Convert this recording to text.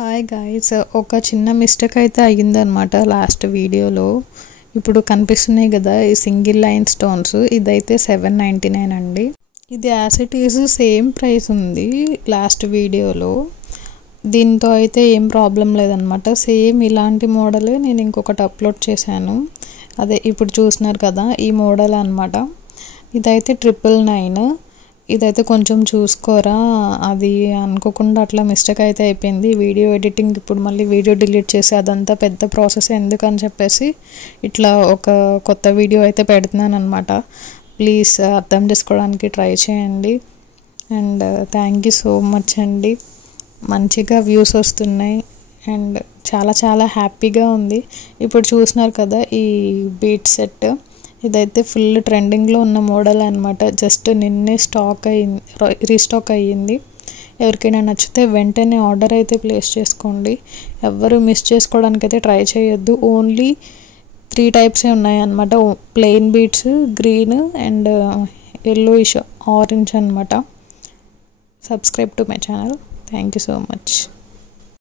Hi guys, ఒక చిన్న mistake అయితే అయ్యిందనమాట లాస్ట్ వీడియోలో. ఇప్పుడు కనిపిస్తున్నాయి కదా ఈ సింగిల్ లైన్ స్టోన్స్, ఇదైతే 799 అండి. ఇది as it is same price ఉంది లాస్ట్ వీడియోలో. దీంతో అయితే ఏం ప్రాబ్లం లేదనమాట. సేమ్ ఇలాంటి మోడలే నేను ఇంకొకటి అప్లోడ్ చేశాను, అదే ఇప్పుడు చూస్తున్నారు కదా ఈ మోడల్ అనమాట. ఇదైతే 999. ఇదైతే కొంచెం చూసుకోరా, అది అనుకోకుండా అట్లా మిస్టేక్ అయితే అయిపోయింది. వీడియో ఎడిటింగ్ ఇప్పుడు మళ్ళీ వీడియో డిలీట్ చేసి అదంతా పెద్ద ప్రాసెస్ ఎందుకని చెప్పేసి ఇట్లా ఒక కొత్త వీడియో అయితే పెడుతున్నాను అనమాట. ప్లీజ్ అర్థం చేసుకోవడానికి ట్రై చేయండి. And thank you so much అండి. మంచిగా వ్యూస్ వస్తున్నాయి అండ్ చాలా చాలా హ్యాపీగా ఉంది. ఇప్పుడు చూస్తున్నారు కదా ఈ బీట్ సెట్, ఇదైతే ఫుల్ ట్రెండింగ్లో ఉన్న మోడల్ అనమాట. జస్ట్ నిన్నే రీస్టాక్ అయ్యింది. ఎవరికైనా నచ్చితే వెంటనే ఆర్డర్ అయితే ప్లేస్ చేసుకోండి. ఎవరు మిస్ చేసుకోవడానికి అయితే ట్రై చేయొద్దు. ఓన్లీ 3 టైప్సే ఉన్నాయి అనమాట. Plain beads, green and yellowish orange అనమాట. Subscribe to my channel. Thank you so much.